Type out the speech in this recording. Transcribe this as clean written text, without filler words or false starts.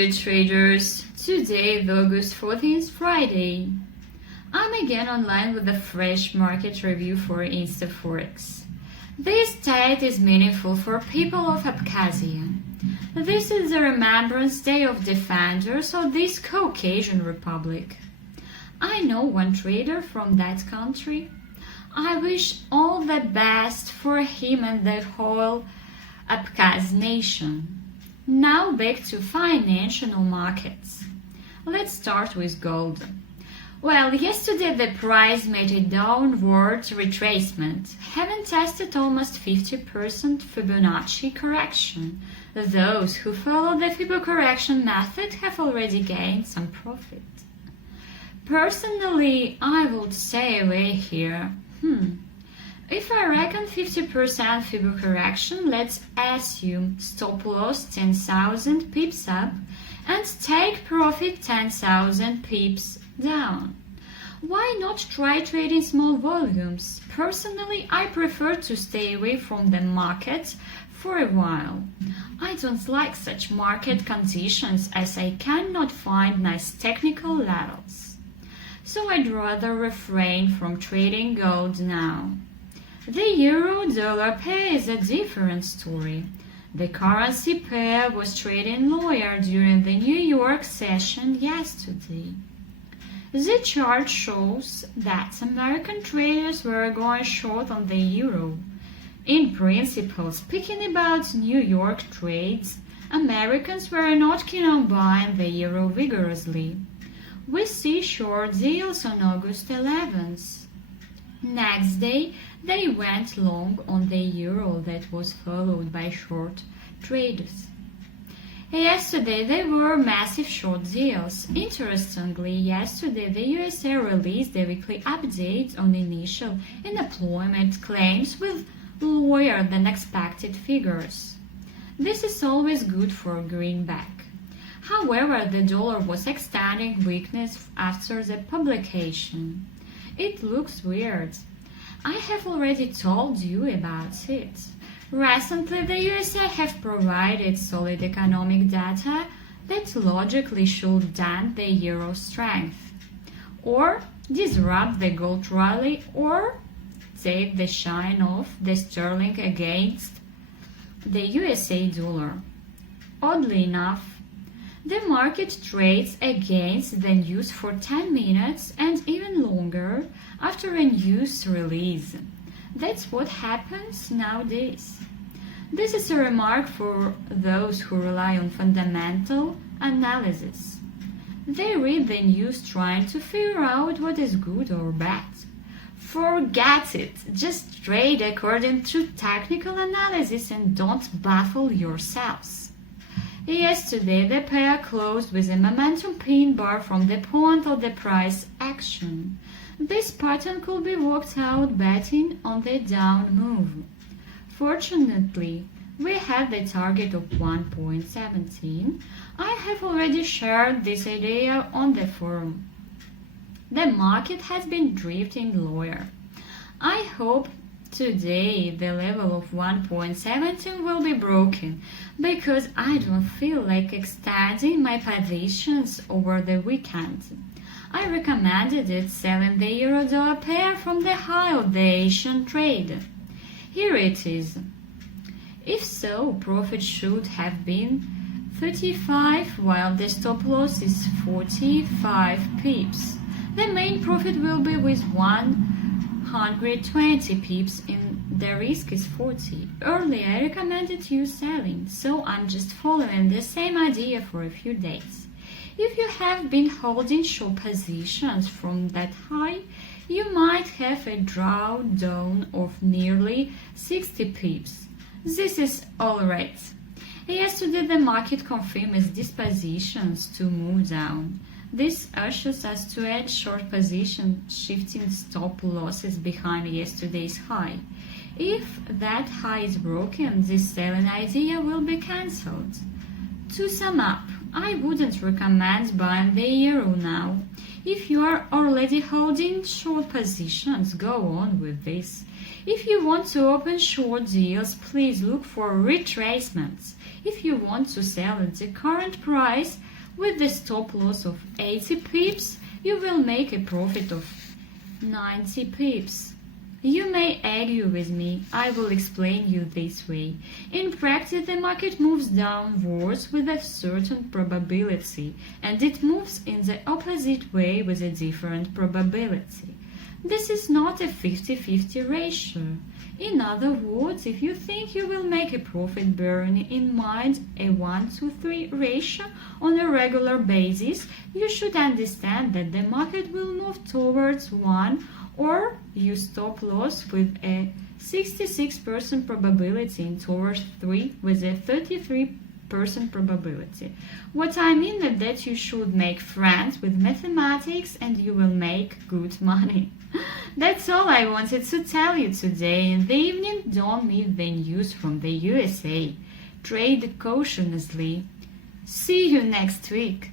dear traders, today is August 14th, Friday. I'm again online with a fresh market review for InstaForex. This date is meaningful for people of Abkhazia. This is the Remembrance Day of defenders of this Caucasian republic. I know one trader from that country. I wish all the best for him and the whole Abkhaz nation. Now back to financial markets. Let's start with gold. Well, yesterday the price made a downward retracement, having tested almost 50% Fibonacci correction. Those who follow the Fibonacci correction method have already gained some profit. Personally, I would stay away here. If I reckon 50% Fibonacci correction, let's assume stop loss 10,000 pips up and take profit 10,000 pips down. Why not try trading small volumes? Personally, I prefer to stay away from the market for a while. I don't like such market conditions as I cannot find nice technical levels. So I'd rather refrain from trading gold now. The euro-dollar pair is a different story. The currency pair was trading lower during the New York session yesterday. The chart shows that American traders were going short on the euro. In principle, speaking about New York trades, Americans were not keen on buying the euro vigorously. We see short deals on August 11th. Next day, they went long on the euro that was followed by short traders. Yesterday, there were massive short deals. Interestingly, yesterday the USA released a weekly update on initial unemployment claims with lower than expected figures. This is always good for greenback. However, the dollar was extending weakness after the publication. It looks weird. I have already told you about it. Recently, the USA have provided solid economic data that logically should dent the euro strength, or disrupt the gold rally, or take the shine off the sterling against the USA dollar. Oddly enough, the market trades against the news for 10 minutes and even longer after a news release. That's what happens nowadays. This is a remark for those who rely on fundamental analysis. They read the news trying to figure out what is good or bad. Forget it. Just trade according to technical analysis and don't baffle yourselves. Yesterday, the pair closed with a momentum pin bar from the point of the price action. This pattern could be worked out betting on the down move. Fortunately, we had the target of 1.17. I have already shared this idea on the forum. The market has been drifting lower. I hope today the level of 1.17 will be broken, because I don't feel like extending my positions over the weekend. I recommended it selling the euro-dollar pair from the high of the Asian trade. Here it is. If so, profit should have been 35, while the stop loss is 45 pips. The main profit will be with 120 pips and the risk is 40. Earlier I recommended you selling, so I'm just following the same idea for a few days. If you have been holding short positions from that high, you might have a drawdown of nearly 60 pips. This is alright. Yesterday the market confirmed its dispositions to move down. This ushers us to add short position, shifting stop losses behind yesterday's high. If that high is broken, this selling idea will be cancelled. To sum up, I wouldn't recommend buying the euro now. If you are already holding short positions, go on with this. If you want to open short deals, please look for retracements. If you want to sell at the current price, With the stop loss of 80 pips, you will make a profit of 90 pips. You may argue with me, I will explain you this way. In practice, the market moves downwards with a certain probability, and it moves in the opposite way with a different probability. This is not a 50-50 ratio. In other words, if you think you will make a profit bearing in mind a 1-to-3 ratio on a regular basis, you should understand that the market will move towards 1 or you stop loss with a 66% probability and towards 3 with a 33% probability. What I mean is that you should make friends with mathematics and you will make good money. That's all I wanted to tell you today. In the evening, don't miss the news from the USA. Trade cautiously. See you next week.